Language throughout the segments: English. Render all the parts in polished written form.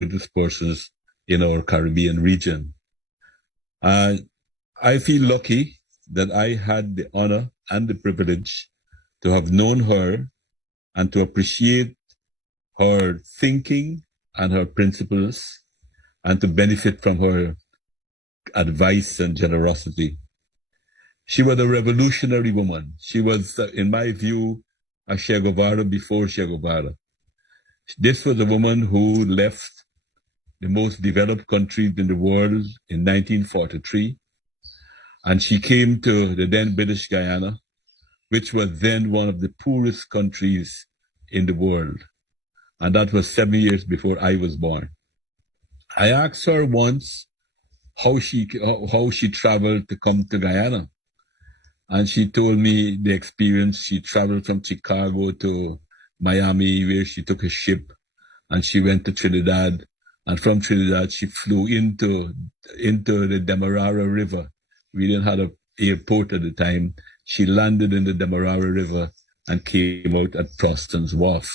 greatest persons in our Caribbean region. Uh, I feel lucky that I had the honor and the privilege to have known her and to appreciate her thinking and her principles and to benefit from her advice and generosity. She was a revolutionary woman. She was, in my view, a Che Guevara before Che Guevara. This was a woman who left the most developed country in the world in 1943, and she came to the then British Guyana, which was then one of the poorest countries in the world. And that was 7 years before I was born. I asked her once how she traveled to come to Guyana. And she told me the experience. She traveled from Chicago to Miami, where she took a ship and she went to Trinidad. And from Trinidad, she flew into the Demerara River. We didn't have an airport at the time. She landed in the Demerara River and came out at Proston's Wharf.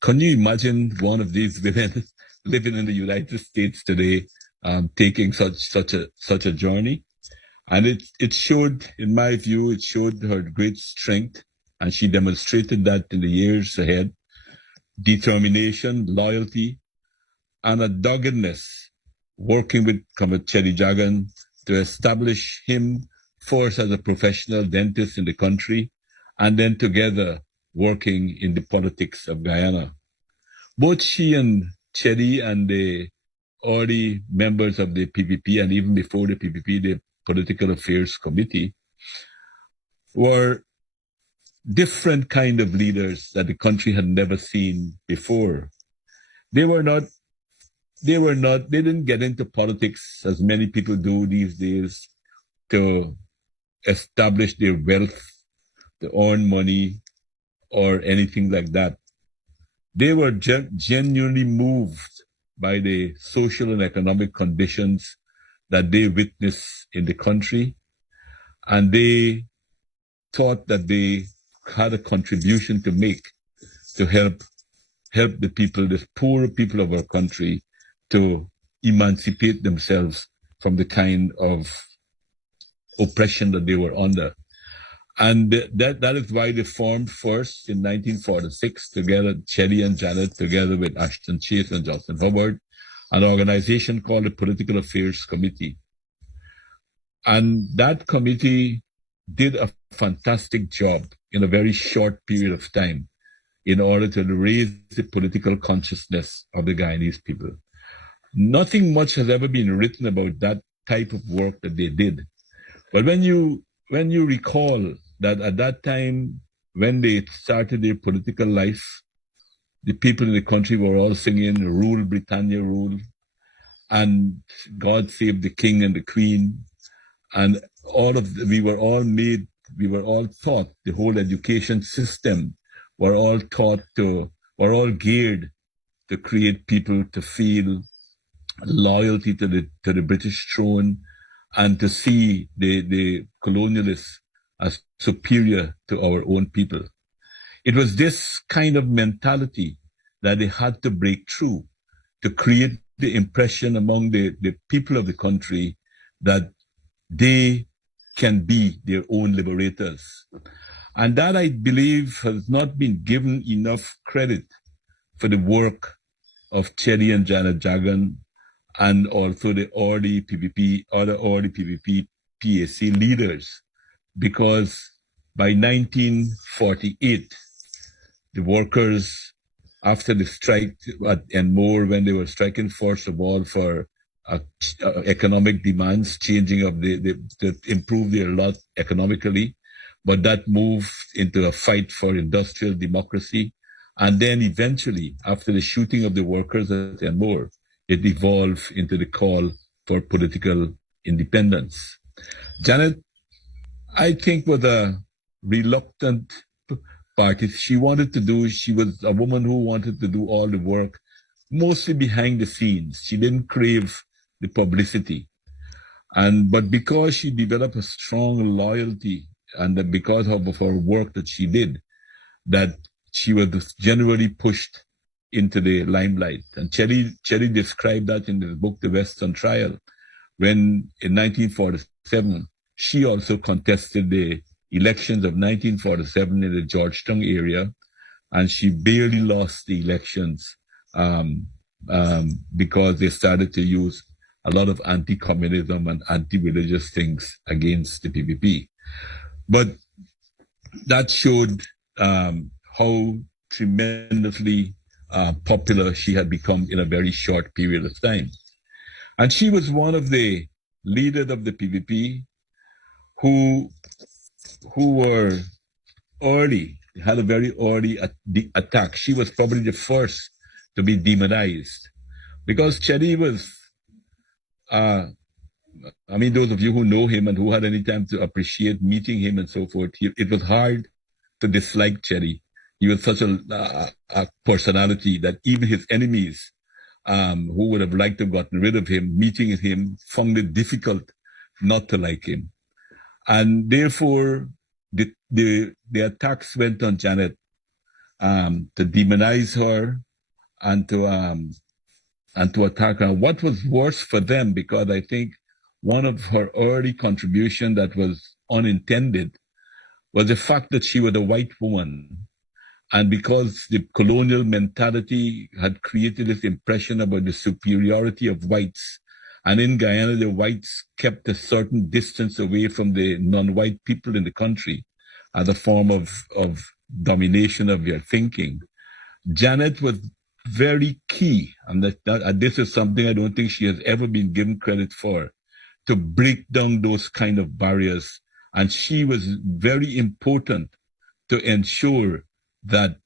Can you imagine one of these women living in the United States today, taking such a journey? And it showed, in my view, it showed her great strength, and she demonstrated that in the years ahead. Determination, loyalty, and a doggedness, working with Janet Jagan to establish him first as a professional dentist in the country, and then together working in the politics of Guyana. Both she and Chetty and the early members of the PPP, and even before the PPP, the Political Affairs Committee, were different kind of leaders that the country had never seen before. They didn't get into politics as many people do these days to establish their wealth, to earn money, or anything like that. They were genuinely moved by the social and economic conditions that they witnessed in the country, and they thought that they had a contribution to make to help the people, the poorer people of our country, to emancipate themselves from the kind of oppression that they were under. And that is why they formed first in 1946, together, Chetty and Janet, together with Ashton Chase and Justin Hubbard, an organization called the Political Affairs Committee. And that committee did a fantastic job in a very short period of time in order to raise the political consciousness of the Guyanese people. Nothing much has ever been written about that type of work that they did. But when you recall that at that time, when they started their political life, the people in the country were all singing "Rule, Britannia, Rule," and "God Save the King and the Queen," and we were all taught, the whole education system were all geared to create people to feel loyalty to the British throne and to see the colonialists as superior to our own people. It was this kind of mentality that they had to break through to create the impression among the people of the country that they can be their own liberators. And that, I believe, has not been given enough credit for the work of Chetty and Janet Jagan, and also the early PPP PAC leaders, because by 1948, the workers, after the strike and more, when they were striking first of all for economic demands, changing of to improve their lot economically, but that moved into a fight for industrial democracy. And then eventually, after the shooting of the workers at Enmore, it evolved into the call for political independence. Janet, I think, was a reluctant party. She was a woman who wanted to do all the work, mostly behind the scenes. She didn't crave the publicity. But because she developed a strong loyalty, and because of her work that she did, that she was generally pushed into the limelight. And Cherry described that in his book, The Western Trial, when in 1947, she also contested the elections of 1947 in the Georgetown area, and she barely lost the elections um, because they started to use a lot of anti-communism and anti-religious things against the PPP. But that showed how tremendously popular she had become in a very short period of time. And she was one of the leaders of the PPP who were early, had a very early attack. She was probably the first to be demonized because Cherry was, I mean, those of you who know him and who had any time to appreciate meeting him and so forth, it was hard to dislike Cherry. He was such a personality that even his enemies, who would have liked to have gotten rid of him, meeting him, found it difficult not to like him. And therefore, the attacks went on Janet to demonize her and to attack her. What was worse for them, because I think one of her early contribution that was unintended was the fact that she was a white woman. And because the colonial mentality had created this impression about the superiority of whites, and in Guyana, the whites kept a certain distance away from the non-white people in the country as a form of domination of their thinking. Janet was very key, and this is something I don't think she has ever been given credit for, to break down those kind of barriers. And she was very important to ensure that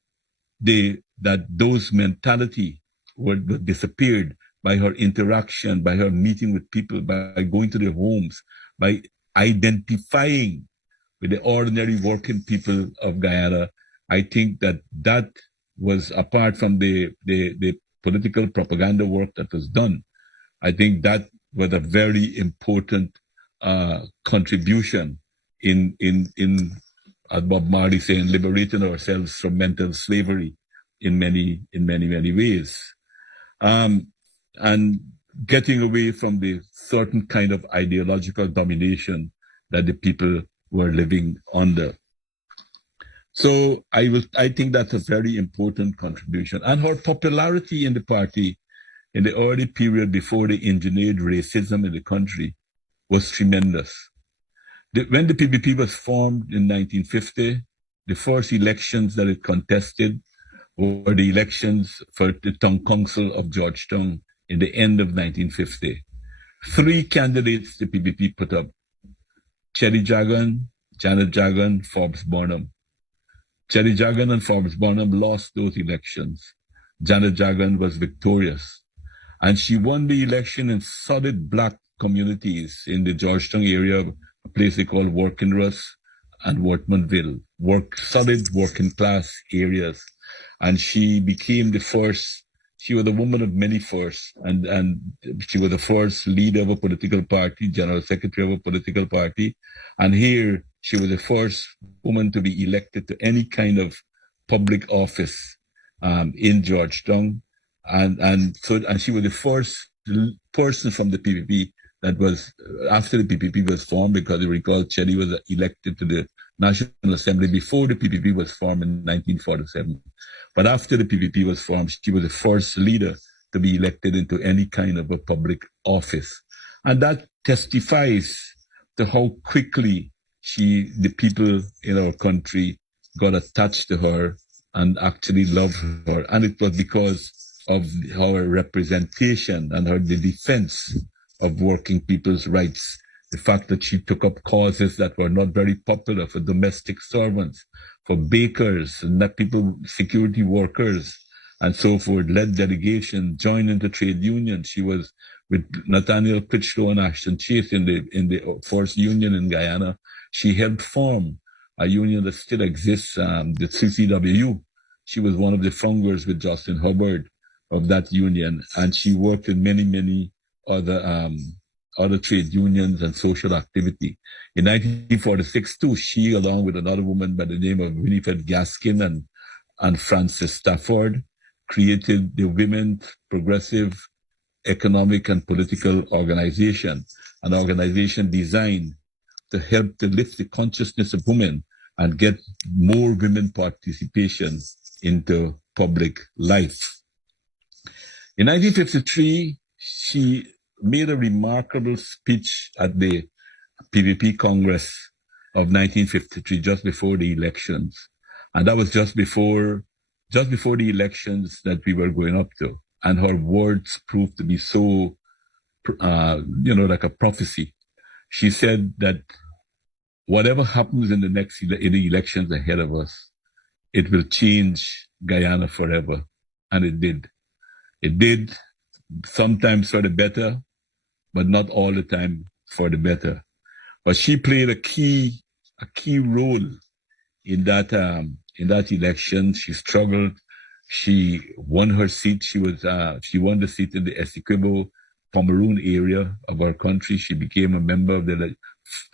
those mentality were disappeared by her interaction, by her meeting with people, by going to their homes, by identifying with the ordinary working people of Guyana. I think that was, apart from the political propaganda work that was done, I think that was a very important contribution in as Bob Marley saying, liberating ourselves from mental slavery in many ways, and getting away from the certain kind of ideological domination that the people were living under. So I think that's a very important contribution. And her popularity in the party in the early period before they engineered racism in the country was tremendous. When the PPP was formed in 1950, the first elections that it contested were the elections for the town council of Georgetown in the end of 1950. 3 candidates the PPP put up: Cherry Jagan, Janet Jagan, Forbes Burnham. Cherry Jagan and Forbes Burnham lost those elections. Janet Jagan was victorious. And she won the election in solid black communities in the Georgetown area, a place they call Working Russ and Wortmanville, solid working class areas. And she became the first, she was a woman of many firsts, and she was the first leader of a political party, general secretary of a political party. And here she was the first woman to be elected to any kind of public office in Georgetown. And she was the first person from the PPP that was, after the PPP was formed, because you recall Cherry was elected to the National Assembly before the PPP was formed in 1947. But after the PPP was formed, she was the first leader to be elected into any kind of a public office. And that testifies to how quickly the people in our country got attached to her and actually loved her. And it was because of her representation and the defense of working people's rights. The fact that she took up causes that were not very popular for domestic servants, for bakers, and people, security workers, and so forth, led delegation, joined into trade unions. She was with Nathaniel Critchlow and Ashton Chase in the first union in Guyana. She helped form a union that still exists, the CCWU. She was one of the founders with Justin Hubbard of that union, and she worked in many other trade unions and social activity. In 1946 too, she, along with another woman by the name of Winifred Gaskin and Frances Stafford, created the Women's Progressive Economic and Political Organization, an organization designed to help to lift the consciousness of women and get more women participation into public life. In 1953, she made a remarkable speech at the PVP Congress of 1953, just before the elections. And that was just before the elections that we were going up to. And her words proved to be so, like a prophecy. She said that whatever happens in the elections ahead of us, it will change Guyana forever. And it did. It did, sometimes for the better, but not all the time for the better. But she played a key role in that election. She struggled. She won her seat. She won the seat in the Essequibo Pomeroon area of our country. She became a member of the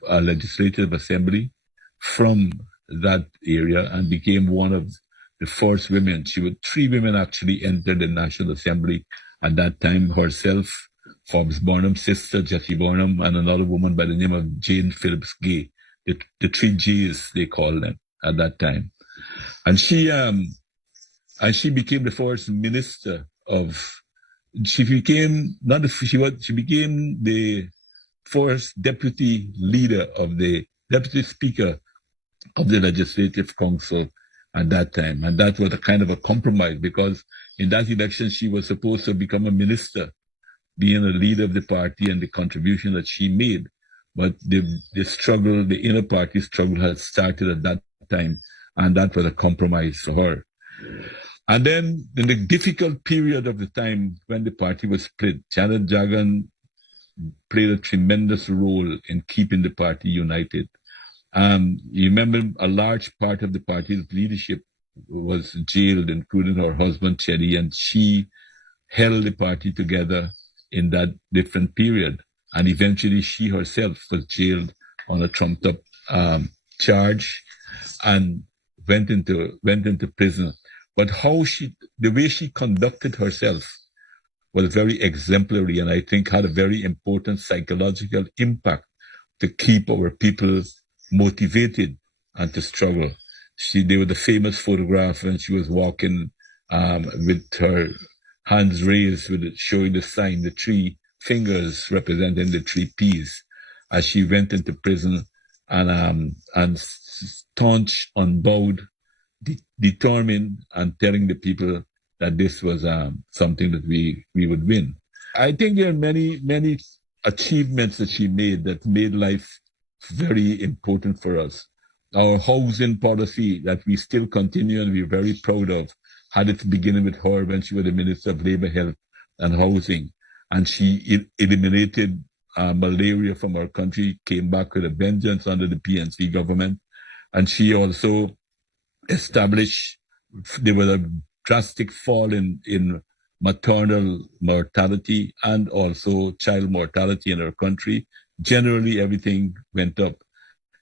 Legislative Assembly from that area and became one of the first women. Three women actually entered the National Assembly at that time, herself, Forbes Burnham's sister, Jessie Burnham, and another woman by the name of Jane Phillips Gay. The three J's, they called them at that time. And she became the first minister she became the first deputy speaker of the Legislative Council at that time. And that was a kind of a compromise, because in that election, she was supposed to become a minister, being a leader of the party and the contribution that she made. But the inner party struggle had started at that time, and that was a compromise for her. And then in the difficult period of the time when the party was split, Janet Jagan played a tremendous role in keeping the party united. You remember a large part of the party's leadership was jailed, including her husband, Chetty, and she held the party together in that different period. And eventually she herself was jailed on a trumped-up charge and went into prison. But the way she conducted herself was very exemplary, and I think had a very important psychological impact to keep our people motivated and to struggle. There was the famous photograph when she was walking with her hands raised, showing the sign, the three fingers representing the three P's, as she went into prison and staunch, unbowed, determined, and telling the people that this was something that we would win. I think there are many, many achievements that she made that made life very important for us. Our housing policy that we still continue and we're very proud of had its beginning with her when she was the Minister of Labour, Health and Housing. And she eliminated malaria from our country, came back with a vengeance under the PNC government. And she also established, there was a drastic fall in maternal mortality and also child mortality in our country. Generally, everything went up.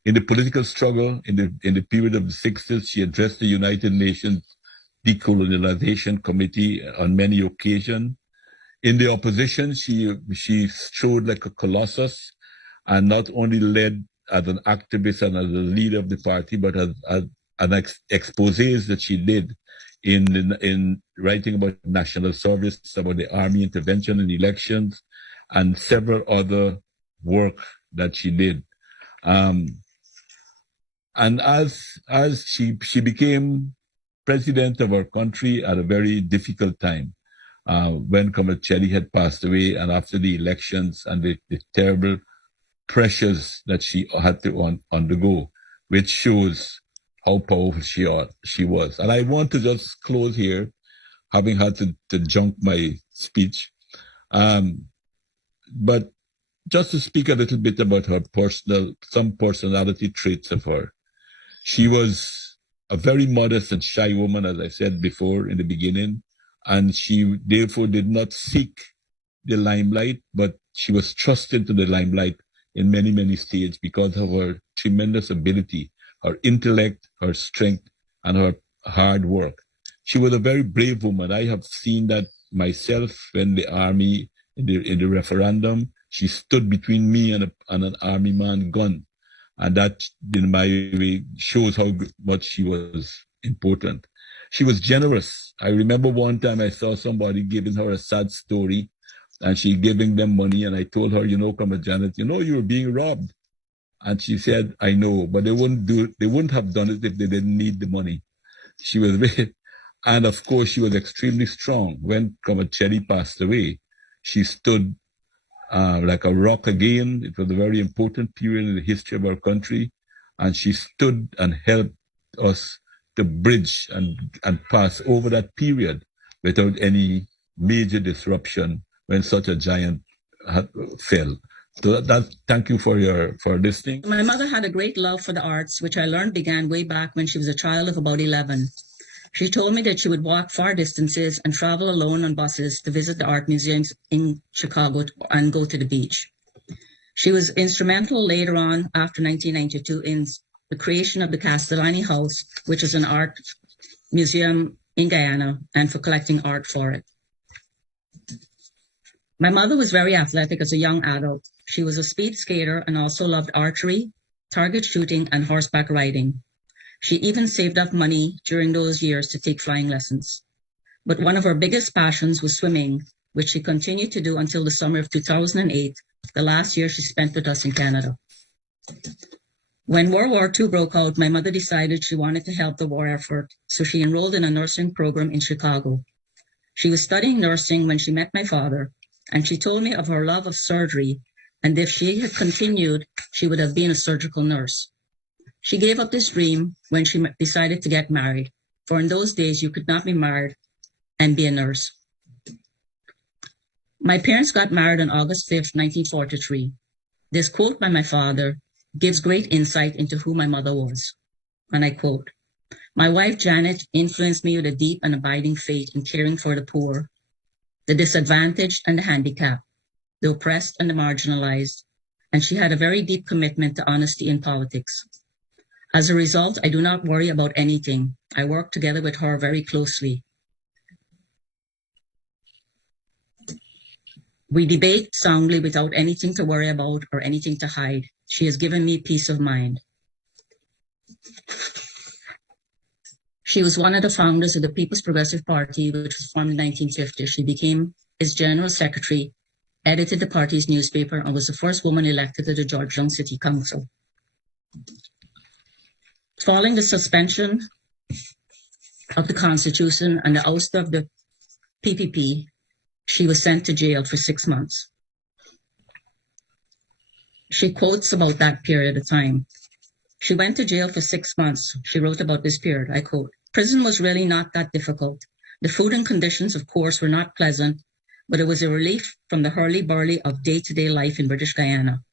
In the political struggle, in the period of the 60s, she addressed the United Nations Decolonialization Committee on many occasions. In the opposition, she strode like a colossus and not only led as an activist and as a leader of the party, but as exposés that she did in writing about national service, about the army intervention in elections, and several other work that she did. And as she became president of our country at a very difficult time, when Comrade Chetty had passed away, and after the elections and the terrible pressures that she had to undergo, which shows how powerful she was. And I want to just close here, having had to junk my speech, but just to speak a little bit about some personality traits of her. She was a very modest and shy woman, as I said before in the beginning, and she therefore did not seek the limelight, but she was thrust into the limelight in many, many stages because of her tremendous ability, her intellect, her strength, and her hard work. She was a very brave woman. I have seen that myself when the army, in the referendum, she stood between me and an army man gun. And that, in my way, shows how much she was important. She was generous. I remember one time I saw somebody giving her a sad story and she giving them money. And I told her, come Janet, you were being robbed. And she said, I know, but they wouldn't have done it if they didn't need the money. She was very, and of course she was extremely strong. When Cherry passed away, she stood like a rock again. It was a very important period in the history of our country. And she stood and helped us to bridge and pass over that period without any major disruption when such a giant fell. So thank you for listening. My mother had a great love for the arts, which I learned began way back when she was a child of about 11. She told me that she would walk far distances and travel alone on buses to visit the art museums in Chicago and go to the beach. She was instrumental later on, after 1992, in the creation of the Castellani House, which is an art museum in Guyana, and for collecting art for it. My mother was very athletic as a young adult. She was a speed skater and also loved archery, target shooting, and horseback riding. She even saved up money during those years to take flying lessons. But one of her biggest passions was swimming, which she continued to do until the summer of 2008, the last year she spent with us in Canada. When World War II broke out, my mother decided she wanted to help the war effort, so she enrolled in a nursing program in Chicago. She was studying nursing when she met my father, and she told me of her love of surgery, and if she had continued, she would have been a surgical nurse. She gave up this dream when she decided to get married, for in those days you could not be married and be a nurse. My parents got married on August 5th, 1943. This quote by my father gives great insight into who my mother was. And I quote, "My wife Janet influenced me with a deep and abiding faith in caring for the poor, the disadvantaged and the handicapped, the oppressed and the marginalized, and she had a very deep commitment to honesty in politics. As a result, I do not worry about anything. I work together with her very closely. We debate soundly without anything to worry about or anything to hide. She has given me peace of mind." She was one of the founders of the People's Progressive Party, which was formed in 1950. She became its general secretary, edited the party's newspaper, and was the first woman elected to the Georgetown City Council. Following the suspension of the Constitution and the ouster of the PPP, she was sent to jail for 6 months. She quotes about that period of time. She went to jail for 6 months. She wrote about this period, I quote, "Prison was really not that difficult. The food and conditions, of course, were not pleasant, but it was a relief from the hurly-burly of day-to-day life in British Guyana.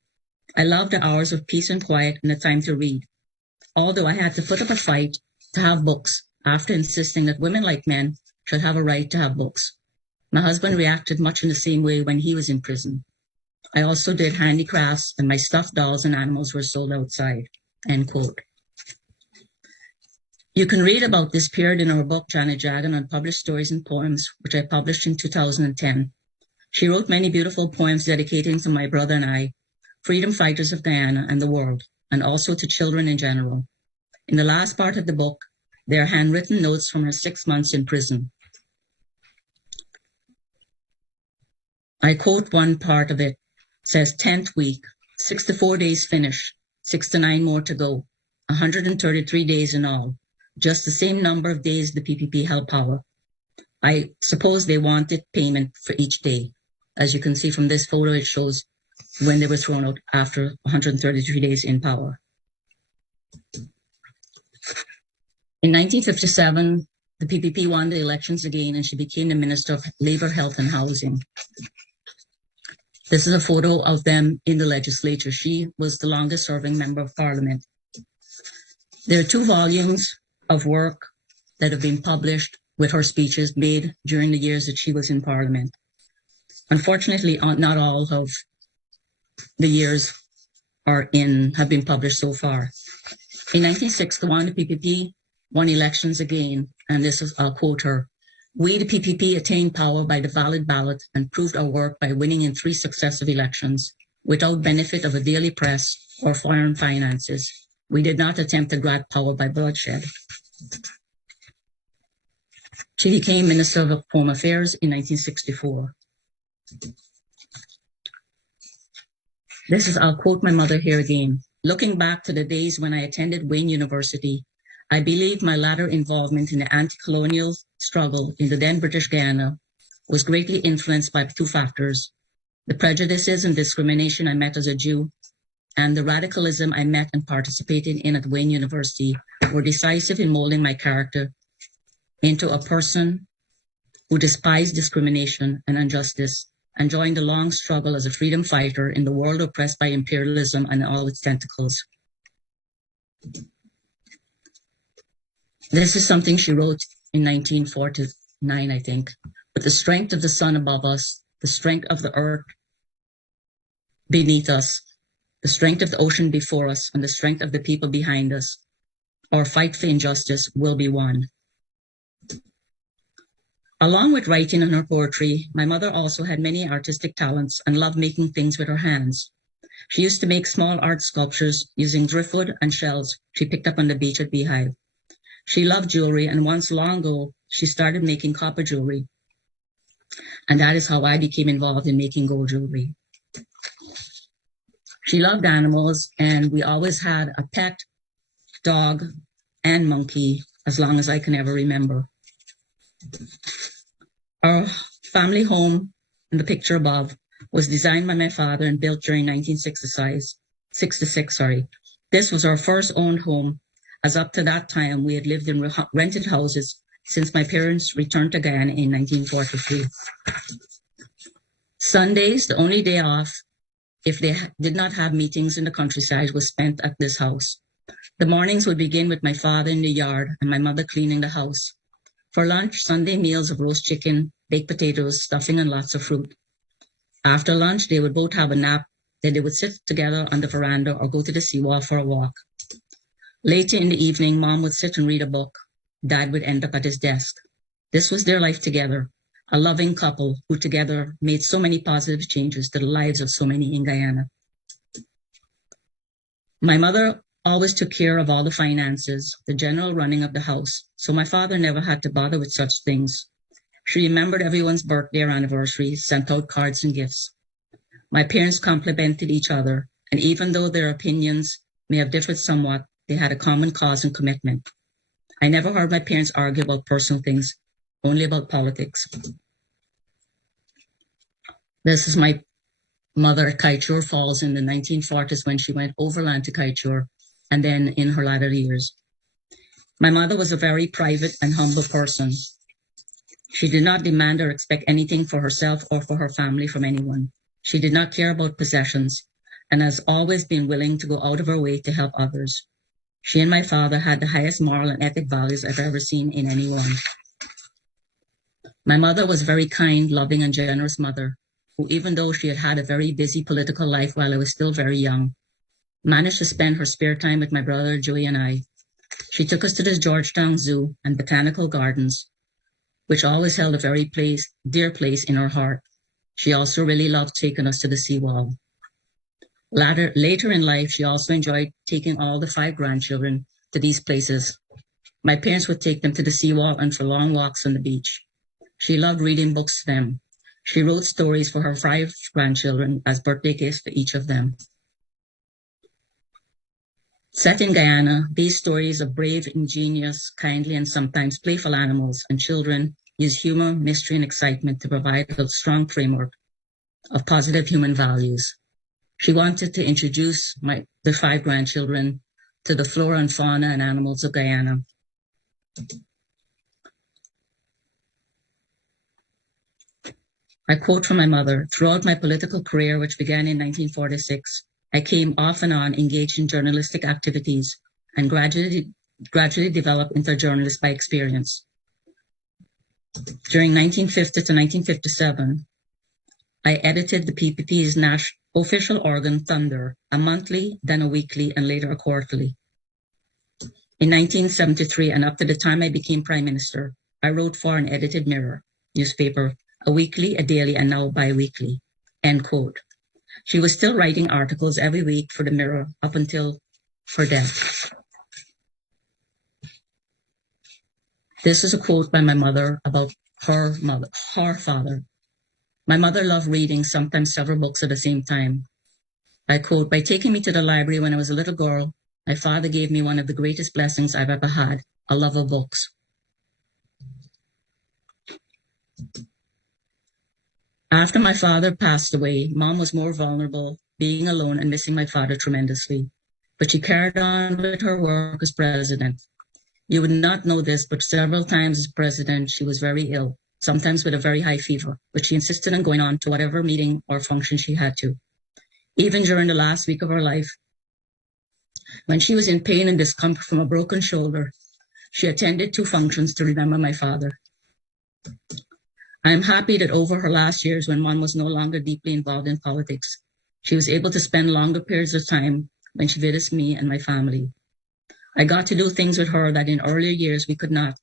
I loved the hours of peace and quiet and the time to read, although I had to put up a fight to have books after insisting that women like men should have a right to have books. My husband reacted much in the same way when he was in prison. I also did handicrafts, and my stuffed dolls and animals were sold outside," end quote. You can read about this period in our book, Janet Jagan, Unpublished Stories and Poems, which I published in 2010. She wrote many beautiful poems dedicating to my brother and I, freedom fighters of Guyana and the world, and also to children in general. In the last part of the book, there are handwritten notes from her 6 months in prison. I quote one part of it. It says, "10th week, 64 days finished, 6 to 9 more to go, 133 days in all, just the same number of days the PPP held power. I suppose they wanted payment for each day. As you can see from this photo, it shows when they were thrown out after 133 days in power." In 1957, the PPP won the elections again, and she became the Minister of Labor, Health and Housing. This is a photo of them in the legislature. She was the longest serving member of parliament. There are 2 volumes of work that have been published with her speeches made during the years that she was in parliament. Unfortunately, not all of the years have been published so far. In 1961, the PPP won elections again, and this is, I'll quote her, "We, the PPP, attained power by the valid ballot and proved our work by winning in 3 successive elections without benefit of a daily press or foreign finances. We did not attempt to grab power by bloodshed." She became Minister of Home Affairs in 1964. This is, I'll quote my mother here again. "Looking back to the days when I attended Wayne University, I believe my latter involvement in the anti-colonial struggle in the then British Guyana was greatly influenced by 2 factors: the prejudices and discrimination I met as a Jew, and the radicalism I met and participated in at Wayne University were decisive in molding my character into a person who despised discrimination and injustice and joined the long struggle as a freedom fighter in the world oppressed by imperialism and all its tentacles." This is something she wrote in 1949, I think. "With the strength of the sun above us, the strength of the earth beneath us, the strength of the ocean before us, and the strength of the people behind us, our fight for injustice will be won." Along with writing and her poetry, my mother also had many artistic talents and loved making things with her hands. She used to make small art sculptures using driftwood and shells she picked up on the beach at Beehive. She loved jewelry, and once long ago, she started making copper jewelry. And that is how I became involved in making gold jewelry. She loved animals, and we always had a pet dog and monkey as long as I can ever remember. Our family home in the picture above was designed by my father and built during 1966. This was our first owned home, as up to that time we had lived in rented houses since my parents returned to Guyana in 1943. Sundays, the only day off, if they did not have meetings in the countryside, was spent at this house. The mornings would begin with my father in the yard and my mother cleaning the house. For lunch, Sunday meals of roast chicken, baked potatoes, stuffing, and lots of fruit. After lunch, they would both have a nap, then they would sit together on the veranda or go to the seawall for a walk. Later in the evening, Mom would sit and read a book. Dad would end up at his desk. This was their life together, a loving couple who together made so many positive changes to the lives of so many in Guyana. My mother always took care of all the finances, the general running of the house, so my father never had to bother with such things. She remembered everyone's birthday or anniversary, sent out cards and gifts. My parents complimented each other, and even though their opinions may have differed somewhat, they had a common cause and commitment. I never heard my parents argue about personal things, only about politics. This is my mother at Kaieteur Falls in the 1940s when she went overland to Kaieteur, and then in her latter years. My mother was a very private and humble person. She did not demand or expect anything for herself or for her family from anyone. She did not care about possessions and has always been willing to go out of her way to help others. She and my father had the highest moral and ethic values I've ever seen in anyone. My mother was a very kind, loving, and generous mother, who, even though she had had a very busy political life while I was still very young, managed to spend her spare time with my brother Joey and I. She took us to the Georgetown Zoo and Botanical Gardens, which always held a very dear place in her heart. She also really loved taking us to the seawall. Later in life, she also enjoyed taking all the 5 grandchildren to these places. My parents would take them to the seawall and for long walks on the beach. She loved reading books to them. She wrote stories for her 5 grandchildren as birthday gifts for each of them. Set in Guyana, these stories of brave, ingenious, kindly, and sometimes playful animals and children use humor, mystery, and excitement to provide a strong framework of positive human values. She wanted to introduce the 5 grandchildren to the flora and fauna and animals of Guyana. I quote from my mother, "Throughout my political career, which began in 1946, I came off and on engaged in journalistic activities and gradually developed into a journalist by experience. During 1950 to 1957, I edited the PPP's official organ, Thunder, a monthly, then a weekly, and later a quarterly. In 1973, and up to the time I became Prime Minister, I wrote for and edited Mirror newspaper, a weekly, a daily, and now bi-weekly, end quote. She was still writing articles every week for the Mirror up until her death. This is a quote by my mother about her father. My mother loved reading, sometimes several books at the same time. I quote, "By taking me to the library when I was a little girl, my father gave me one of the greatest blessings I've ever had, a love of books." After my father passed away, Mom was more vulnerable, being alone and missing my father tremendously. But she carried on with her work as president. You would not know this, but several times as president, she was very ill, sometimes with a very high fever, but she insisted on going on to whatever meeting or function she had to. Even during the last week of her life, when she was in pain and discomfort from a broken shoulder, she attended 2 functions to remember my father. I am happy that over her last years, when Mom was no longer deeply involved in politics, she was able to spend longer periods of time when she visits me and my family. I got to do things with her that in earlier years we could not.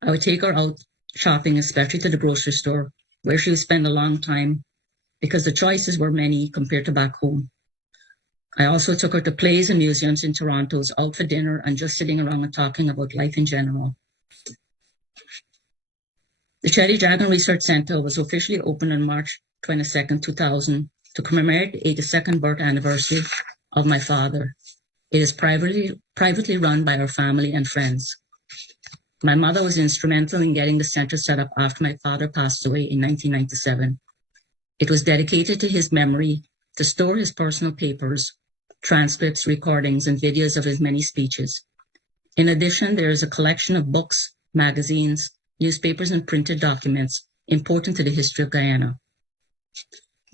I would take her out shopping, especially to the grocery store, where she would spend a long time because the choices were many compared to back home. I also took her to plays and museums in Toronto, out for dinner and just sitting around and talking about life in general. The Janet Jagan Research Center was officially opened on March 22, 2000 to commemorate the 82nd birth anniversary of my father. It is privately run by our family and friends. My mother was instrumental in getting the center set up after my father passed away in 1997. It was dedicated to his memory, to store his personal papers, transcripts, recordings, and videos of his many speeches. In addition, there is a collection of books, magazines, newspapers, and printed documents important to the history of Guyana.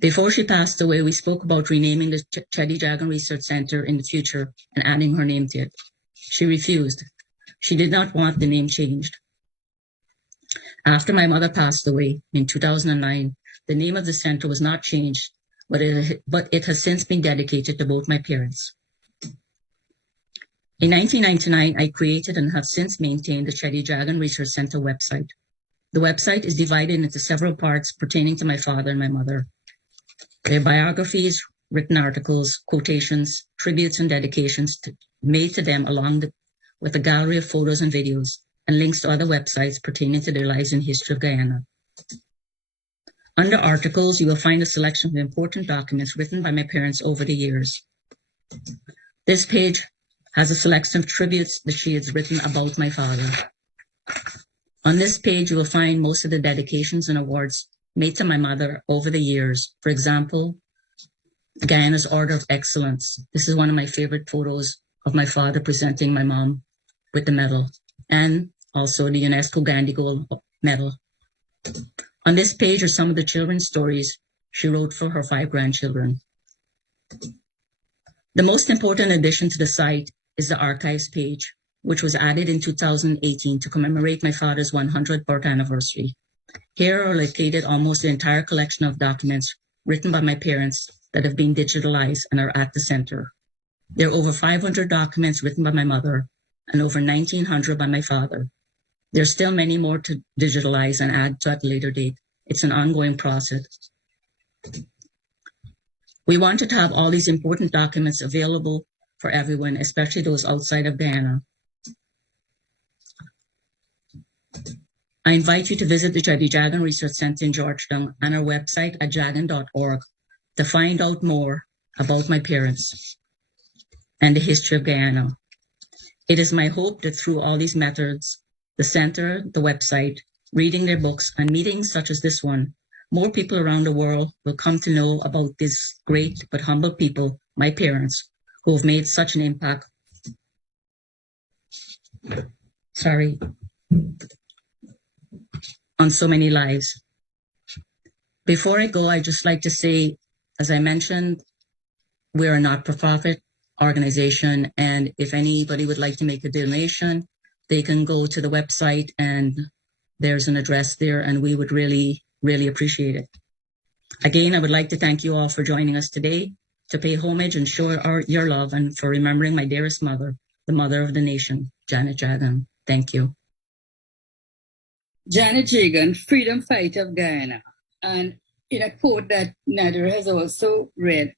Before she passed away, we spoke about renaming the Janet Jagan Research Center in the future and adding her name to it. She refused. She did not want the name changed. After my mother passed away in 2009, the name of the center was not changed, but it has since been dedicated to both my parents. In 1999, I created and have since maintained the Janet Jagan Research Center website. The website is divided into several parts pertaining to my father and my mother. Their biographies, written articles, quotations, tributes, and dedications made to them with a gallery of photos and videos, and links to other websites pertaining to their lives and history of Guyana. Under articles, you will find a selection of important documents written by my parents over the years. This page has a selection of tributes that she has written about my father. On this page, you will find most of the dedications and awards made to my mother over the years. For example, Guyana's Order of Excellence. This is one of my favorite photos of my father presenting my mom with the medal, and also the UNESCO Gandhi Gold Medal. On this page are some of the children's stories she wrote for her 5 grandchildren. The most important addition to the site is the archives page, which was added in 2018 to commemorate my father's 100th birth anniversary. Here are located almost the entire collection of documents written by my parents that have been digitalized and are at the center. There are over 500 documents written by my mother and over 1,900 by my father. There are still many more to digitalize and add to at a later date. It's an ongoing process. We wanted to have all these important documents available for everyone, especially those outside of Guyana. I invite you to visit the Janet Jagan Research Center in Georgetown and our website at jagan.org to find out more about my parents and the history of Guyana. It is my hope that through all these methods, the center, the website, reading their books, and meetings such as this one, more people around the world will come to know about these great but humble people, my parents, who have made such an impact. On so many lives. Before I go, I'd just like to say, as I mentioned, we're a not-for-profit organization, and if anybody would like to make a donation, they can go to the website and there's an address there, and we would really, really appreciate it. Again, I would like to thank you all for joining us today to pay homage and show your love and for remembering my dearest mother, the mother of the nation, Janet Jagan. Thank you. Janet Jagan, freedom fighter of Guyana. And in a quote that Nadira has also read,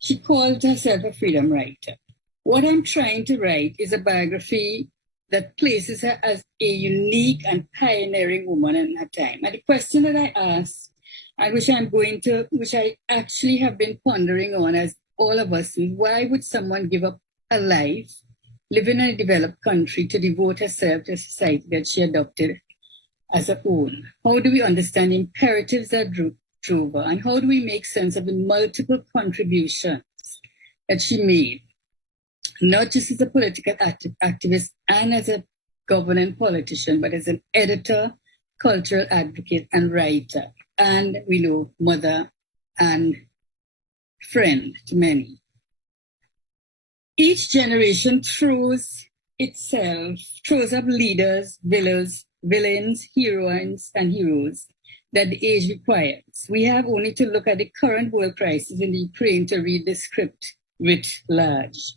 she called herself a freedom writer. What I'm trying to write is a biography that places her as a unique and pioneering woman in her time. And the question that I asked, and which I actually have been pondering on as all of us, is why would someone give up a life, living in a developed country, to devote herself to a society that she adopted as her own? How do we understand the imperatives that drove her? And how do we make sense of the multiple contributions that she made, not just as a political activist and as a governing politician, but as an editor, cultural advocate, and writer, and we know mother and friend to many. Each generation throws up leaders, villains, heroines, and heroes that the age requires. We have only to look at the current world crisis in the Ukraine to read the script writ large.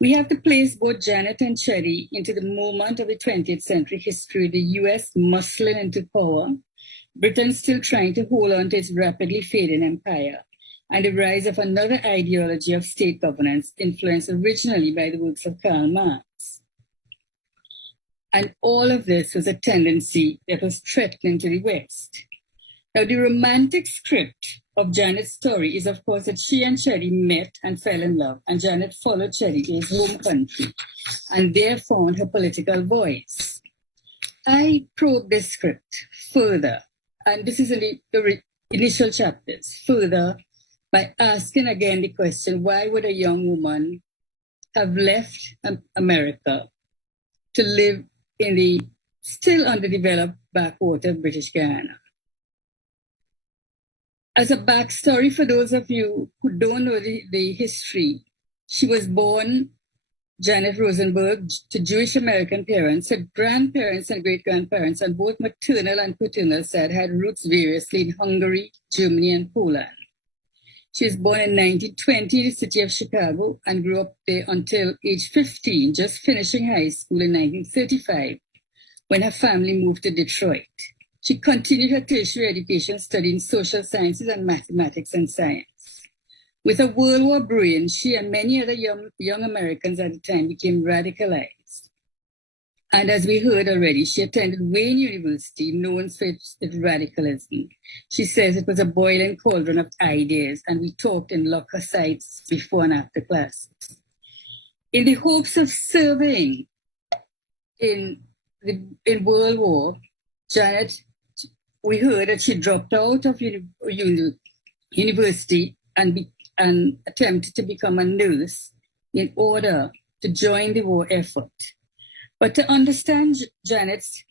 We have to place both Janet and Chetty into the moment of the 20th century history, the US muscling into power, Britain still trying to hold on to its rapidly fading empire, and the rise of another ideology of state governance influenced originally by the works of Karl Marx. And all of this was a tendency that was threatening to the West. Now, the romantic script of Janet's story is, of course, that she and Chetty met and fell in love, and Janet followed Chetty to his home country, and there found her political voice. I probed this script further, and this is in the initial chapters, further by asking again the question, why would a young woman have left America to live in the still underdeveloped backwater of British Guyana? As a backstory for those of you who don't know the history, she was born, Janet Rosenberg, to Jewish American parents. Her grandparents and great-grandparents on both maternal and paternal side had roots variously in Hungary, Germany, and Poland. She was born in 1920 in the city of Chicago and grew up there until age 15, just finishing high school in 1935, when her family moved to Detroit. She continued her tertiary education studying social sciences and mathematics and science. With a World War brewing, she and many other young Americans at the time became radicalized. And as we heard already, she attended Wayne University, known for its radicalism. She says it was a boiling cauldron of ideas, and we talked in locker sites before and after classes. In the hopes of serving in World War, Janet, we heard that she dropped out of university and attempted to become a nurse in order to join the war effort. But to understand Janet's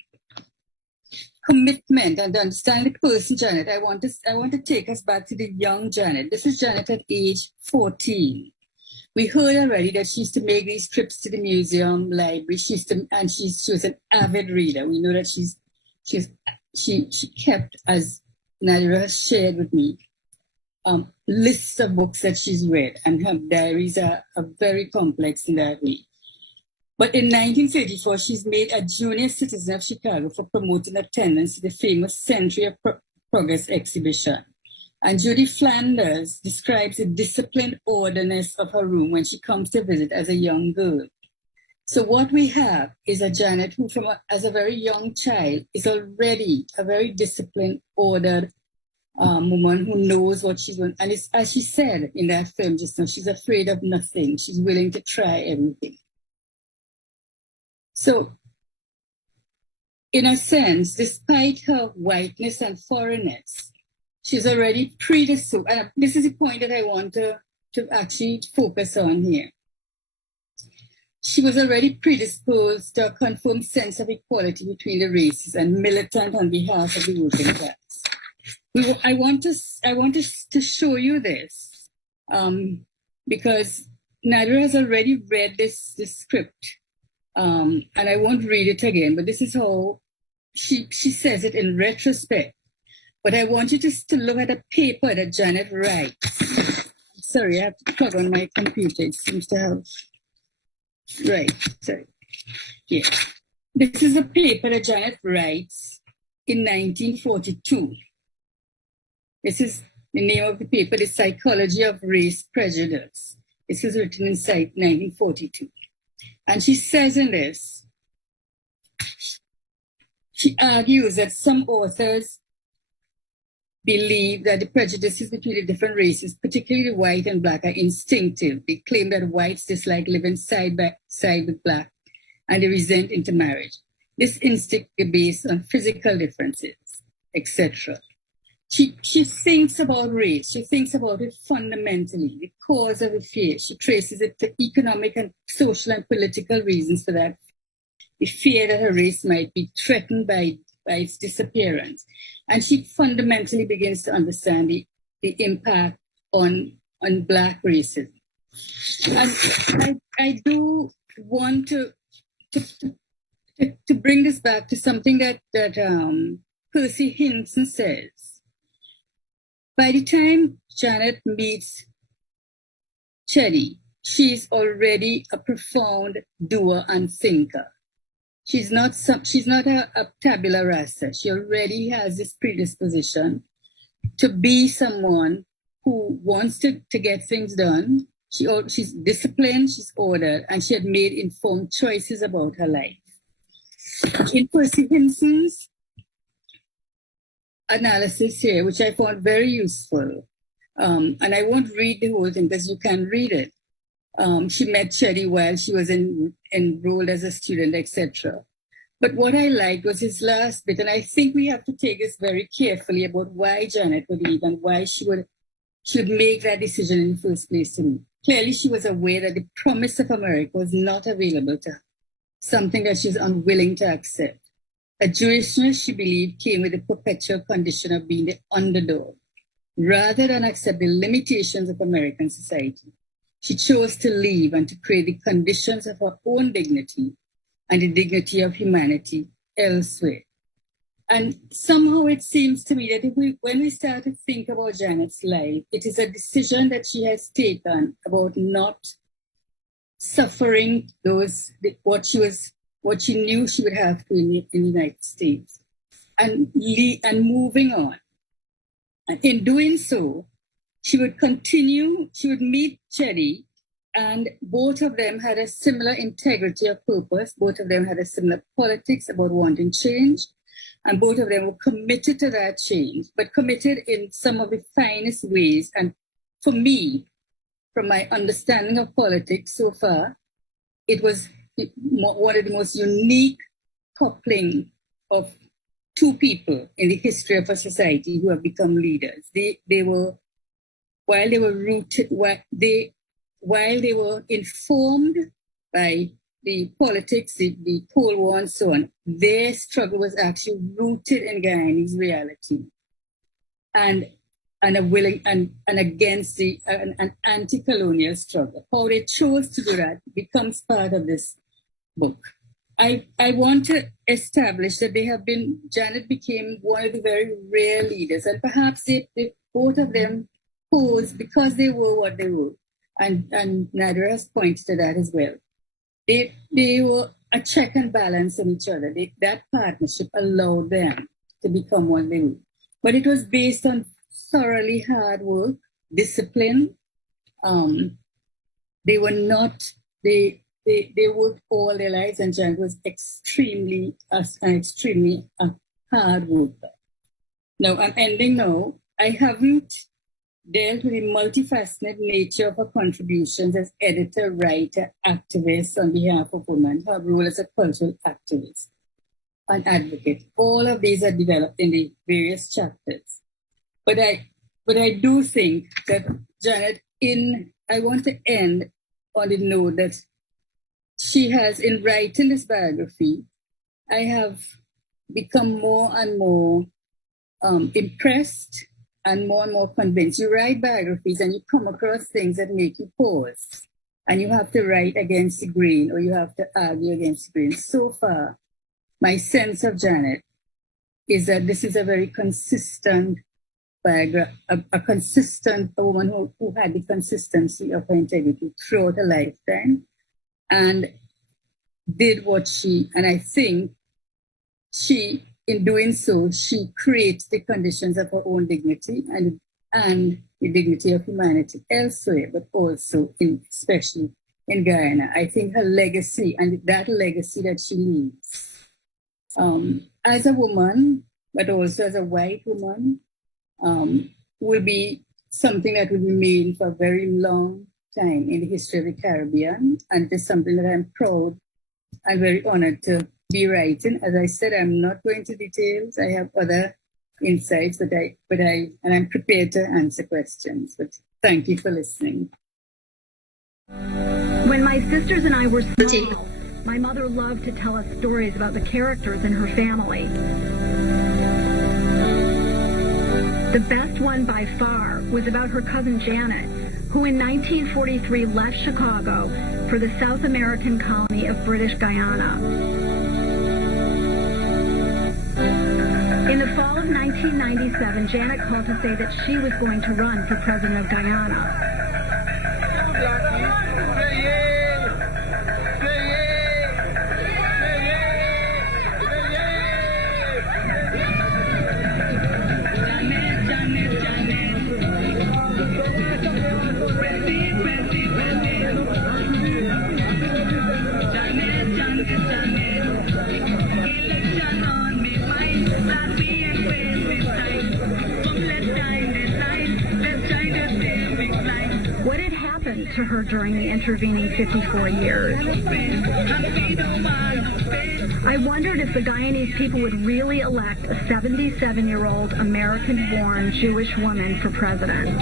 commitment and to understand the person Janet, I want to take us back to the young Janet. This is Janet at age 14. We heard already that she used to make these trips to the museum, library. She was an avid reader. We know that she kept, as Nadira has shared with me, lists of books that she's read, and her diaries are very complex in that way. But in 1934, she's made a junior citizen of Chicago for promoting attendance to the famous Century of Progress exhibition. And Judy Flanders describes the disciplined orderliness of her room when she comes to visit as a young girl. So what we have is a Janet who, as a very young child, is already a very disciplined, ordered woman who knows what she's doing. And it's, as she said in that film just now, she's afraid of nothing. She's willing to try everything. So, in a sense, despite her whiteness and foreignness, she's already predisposed. And this is the point that I want to actually focus on here. She was already predisposed to a confirmed sense of equality between the races and militant on behalf of the working class. I want to show you this because Nadira has already read this script, and I won't read it again. But this is how she says it in retrospect. But I want you just to look at a paper that Janet writes. Sorry, I have to plug on my computer. It seems to have. Right, sorry. Yeah. This is a paper that Janet writes in 1942. This is the name of the paper, The Psychology of Race Prejudice. This was written in 1942. And she says in this, she argues that some authors believe that the prejudices between the different races, particularly white and black, are instinctive. They claim that whites dislike living side by side with black and they resent intermarriage. This instinct is based on physical differences, etc. She thinks about race. She thinks about it fundamentally, the cause of the fear. She traces it to economic and social and political reasons for that. The fear that her race might be threatened by its disappearance. And she fundamentally begins to understand the impact on black racism. And I do want to bring this back to something that Percy Hinson says. By the time Janet meets Chetty, she's already a profound doer and thinker. She's not a tabula rasa. She already has this predisposition to be someone who wants to get things done. She's disciplined, she's ordered, and she had made informed choices about her life. In Percy Hinson's analysis here, which I found very useful, and I won't read the whole thing because you can read it. She met Chetty while she was enrolled as a student, etc. But what I liked was his last bit, and I think we have to take this very carefully about why Janet would leave and why she would make that decision in the first place to me. Clearly, she was aware that the promise of America was not available to her, something that she was unwilling to accept. A Jewishness, she believed, came with the perpetual condition of being the underdog, rather than accept the limitations of American society. She chose to leave and to create the conditions of her own dignity and the dignity of humanity elsewhere. And somehow it seems to me that when we start to think about Janet's life, it is a decision that she has taken about not suffering what she knew she would have to in the United States, and moving on. And in doing so, she would meet Chetty, and both of them had a similar integrity of purpose. Both of them had a similar politics about wanting change, and both of them were committed to that change, but committed in some of the finest ways. And for me, from my understanding of politics so far, it was one of the most unique coupling of two people in the history of a society who have become leaders. They were, while they were rooted, while they were informed by the politics, the Cold War and so on, their struggle was actually rooted in Guyanese reality and against an anti-colonial struggle. How they chose to do that becomes part of this book. I want to establish that Janet became one of the very rare leaders, and perhaps they both of them posed because they were what they were, and Nader has pointed to that as well. They were a check and balance on each other. That partnership allowed them to become what they were. But it was based on thoroughly hard work, discipline. They worked all their lives, and Janet was extremely hard worker. Now, I'm ending now. I haven't dealt with the multifaceted nature of her contributions as editor, writer, activist on behalf of women, her role as a cultural activist and advocate. All of these are developed in the various chapters. But I do think that Janet, I want to end on the note that she has, in writing this biography, I have become more and more impressed and more convinced. You write biographies and you come across things that make you pause, and you have to write against the grain, or you have to argue against the grain. So far, my sense of Janet is that this is a very consistent biography, a woman who had the consistency of her integrity throughout her lifetime. And did what she, and I think she, in doing so, she creates the conditions of her own dignity and the dignity of humanity elsewhere, but also especially in Guyana. I think her legacy and that legacy that she leaves as a woman, but also as a white woman, will be something that will remain for a very long time in the history of the Caribbean. And it's something that I'm proud and very honored to be writing. As I said, I'm not going to details. I have other insights, but I'm prepared to answer questions. But thank you for listening. When my sisters and I were small, my mother loved to tell us stories about the characters in her family. The best one by far was about her cousin Janet, who in 1943 left Chicago for the South American colony of British Guyana. In the fall of 1997, Janet called to say that she was going to run for president of Guyana. What had happened to her during the intervening 54 years? I wondered if the Guyanese people would really elect a 77-year-old American-born Jewish woman for president.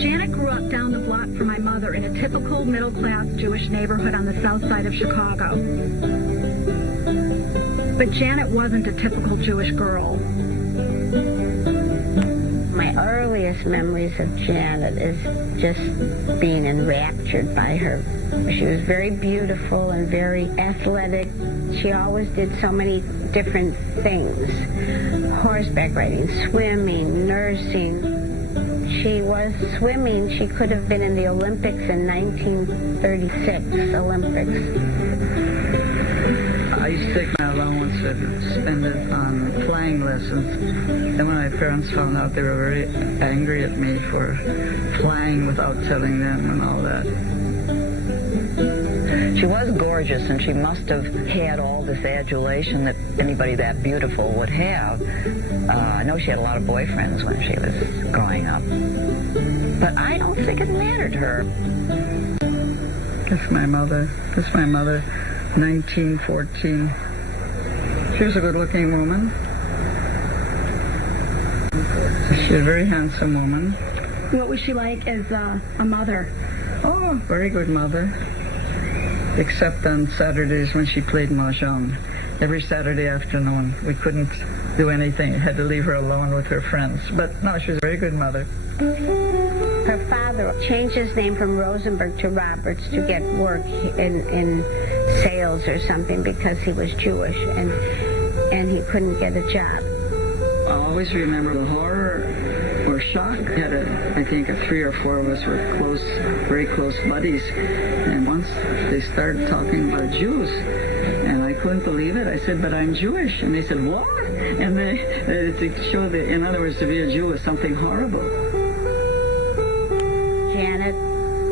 Janet grew up down the block from my mother in a typical middle-class Jewish neighborhood on the south side of Chicago. But Janet wasn't a typical Jewish girl. My earliest memories of Janet is just being enraptured by her. She was very beautiful and very athletic. She always did so many different things. Horseback riding, swimming, nursing. She was swimming. She could have been in the Olympics in 1936 Olympics. I used to take my allowance and spend it on flying lessons. Then when my parents found out, they were very angry at me for flying without telling them and all that. She was gorgeous, and she must have had all this adulation that anybody that beautiful would have. I know she had a lot of boyfriends when she was growing up. But I don't think it mattered to her. That's my mother. 1914. She was a good-looking woman. She was a very handsome woman. What was she like as a mother? Oh, very good mother. Except on Saturdays when she played mahjong. Every Saturday afternoon. We couldn't do anything. We had to leave her alone with her friends. But no, she was a very good mother. Her father changed his name from Rosenberg to Roberts to get work in sales or something because he was Jewish and he couldn't get a job. I always remember the horror or shock. I think 3 or 4 of us were very close buddies. And once they started talking about Jews, and I couldn't believe it. I said, but I'm Jewish. And they said, what? And to show that, in other words, to be a Jew was something horrible. Janet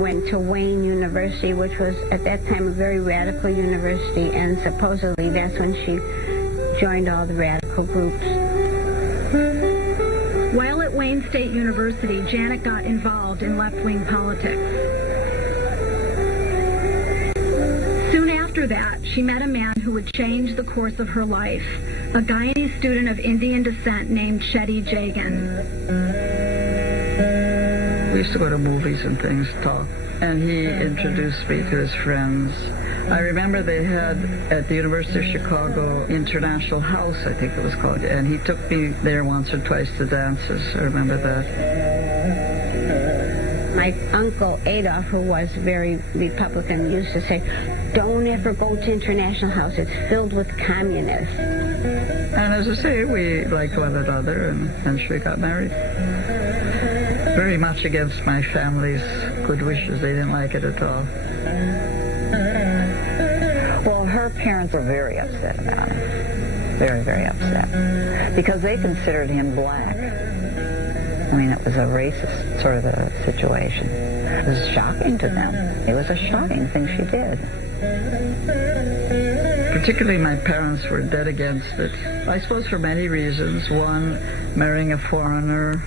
went to Wayne University, which was at that time a very radical university, and supposedly that's when she joined all the radical groups. While at Wayne State University, Janet got involved in left-wing politics. Soon after that, she met a man who would change the course of her life, a Guyanese student of Indian descent named Janet Jagan. We used to go to movies and things, talk, and he introduced me to his friends. I remember they had, at the University of Chicago, International House, I think it was called, and he took me there once or twice to dances. I remember that. My uncle Adolf, who was very Republican, used to say, don't ever go to International House. It's filled with communists. And as I say, we liked one another, and eventually got married. Very much against my family's good wishes. They didn't like it at all. Well, her parents were very upset about him. Very, very upset. Because they considered him black. I mean, it was a racist sort of a situation. It was shocking to them. It was a shocking thing she did. Particularly my parents were dead against it. I suppose for many reasons. One, marrying a foreigner,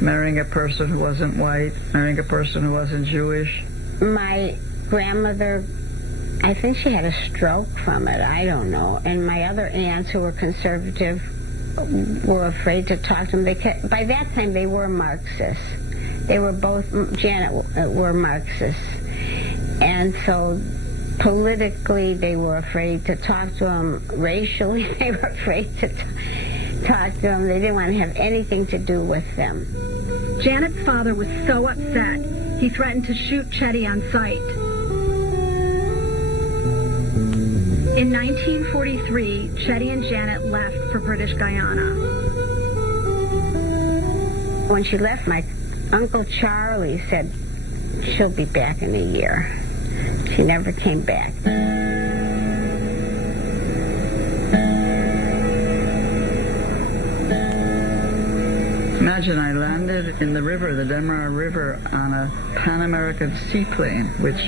marrying a person who wasn't white, marrying a person who wasn't Jewish. My grandmother, I think she had a stroke from it. I don't know. And my other aunts who were conservative were afraid to talk to them. By that time, they were Marxists. They were both, Janet were Marxists. And so politically, they were afraid to talk to them. Racially, they were afraid to talk to them. They didn't want to have anything to do with them. Janet's father was so upset, he threatened to shoot Chetty on sight. In 1943, Chetty and Janet left for British Guyana. When she left, my Uncle Charlie said she'll be back in a year. She never came back. Imagine I landed in the river, the Demerara River, on a Pan American seaplane, which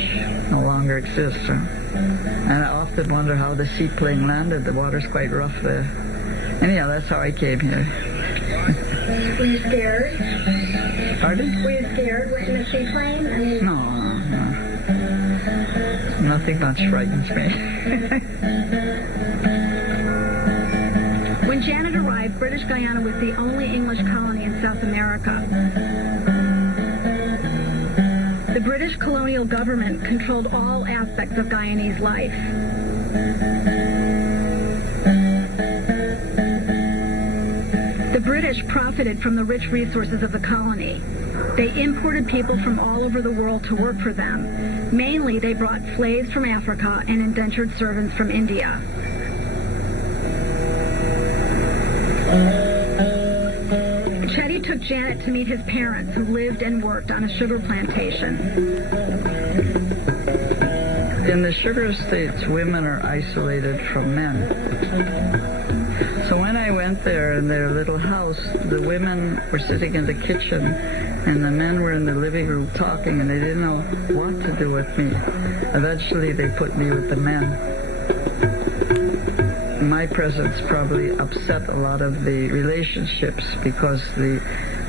no longer exists. And I often wonder how the seaplane landed. The water's quite rough there. Anyhow, that's how I came here. Were you scared? Pardon? Were you scared in the seaplane? No. Nothing much frightens me. When Janet arrived, British Guyana was the only English colony in South America. The British colonial government controlled all aspects of Guyanese life. The British profited from the rich resources of the colony. They imported people from all over the world to work for them. Mainly, they brought slaves from Africa and indentured servants from India. Chetty took Janet to meet his parents, who lived and worked on a sugar plantation. In the sugar estates, women are isolated from men. So when I went there in their little house, the women were sitting in the kitchen and the men were in the living room talking, and they didn't know what to do with me. Eventually they put me with the men. My presence probably upset a lot of the relationships because the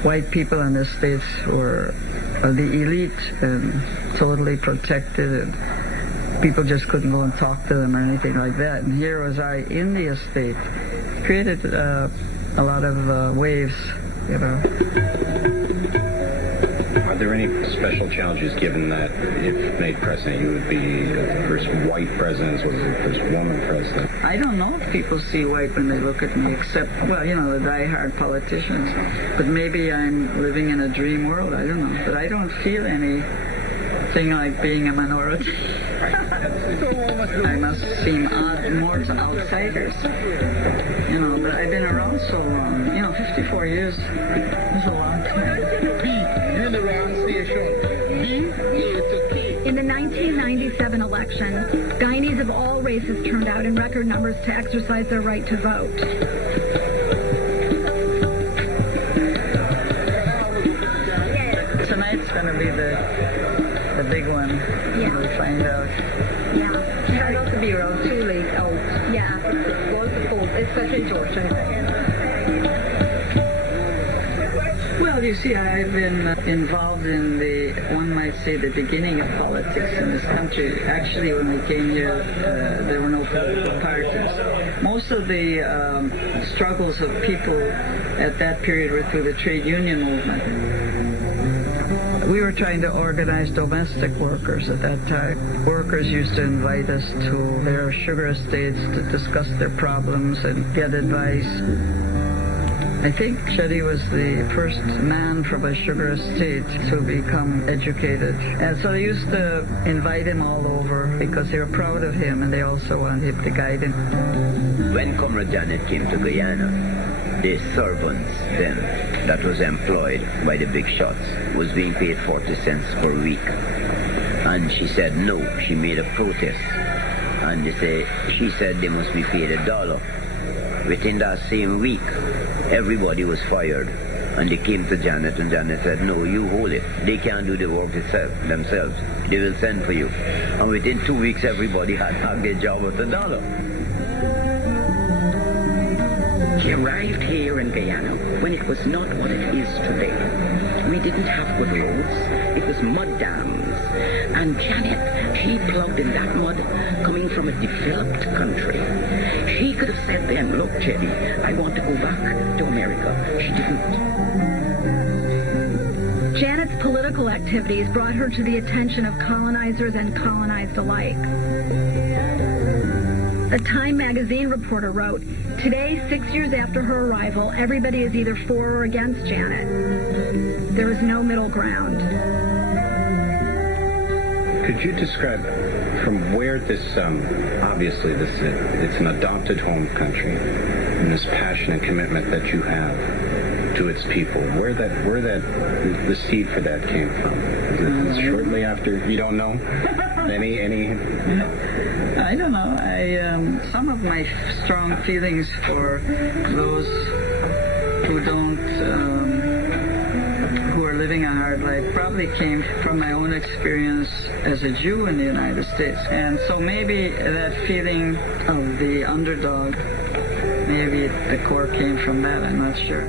white people in the States were the elite and totally protected, and people just couldn't go and talk to them or anything like that. And here was I in the estate. Created a lot of waves, you know. Are there any special challenges given that if made president, you would be the first white president, or the first woman president? I don't know if people see white when they look at me, except, well, you know, the die-hard politicians. But maybe I'm living in a dream world, I don't know. But I don't feel anything like being a minority. I must seem odd, more to outsiders. You know, but I've been around so long. You know, 54 years is a long time. In the 1997 election, Guyanese of all races turned out in record numbers to exercise their right to vote. Tonight's going to be the big one. Yeah. We'll find out. Yeah. Try not to be around too late out. Yeah. Go to vote. It's such important. Well, you see, I've been involved in the, one might say, the beginning of politics in this country. Actually, when we came here, there were no political parties. Most of the struggles of people at that period were through the trade union movement. We were trying to organize domestic workers at that time. Workers used to invite us to their sugar estates to discuss their problems and get advice. I think Chetty was the first man from a sugar estate to become educated. And so they used to invite him all over because they were proud of him and they also wanted to guide him. When Comrade Janet came to Guyana, the servants then that was employed by the big shots was being paid 40 cents per week. And she said no, she made a protest. And she said they must be paid $1. Within that same week, everybody was fired. And they came to Janet, and Janet said, no, you hold it. They can't do the work themselves. They will send for you. And within 2 weeks, everybody had their job at $1. He arrived here in Guyana when it was not what it is today. We didn't have good roads. It was mud dams. And Janet, she plugged in that mud coming from a developed country. She could have said then, look, Chetty, I want to go back to America. She didn't. Janet's political activities brought her to the attention of colonizers and colonized alike. A Time magazine reporter wrote, "Today, 6 years after her arrival, everybody is either for or against Janet. There is no middle ground." Could you describe from where this, obviously it's an adopted home country, and this passion and commitment that you have to its people, where the seed for that came from? Is it shortly after? You don't know? Any? I don't know. Some of my strong feelings for those who are living a hard life probably came from my own experience as a Jew in the United States. And so maybe that feeling of the underdog, maybe the core came from that, I'm not sure.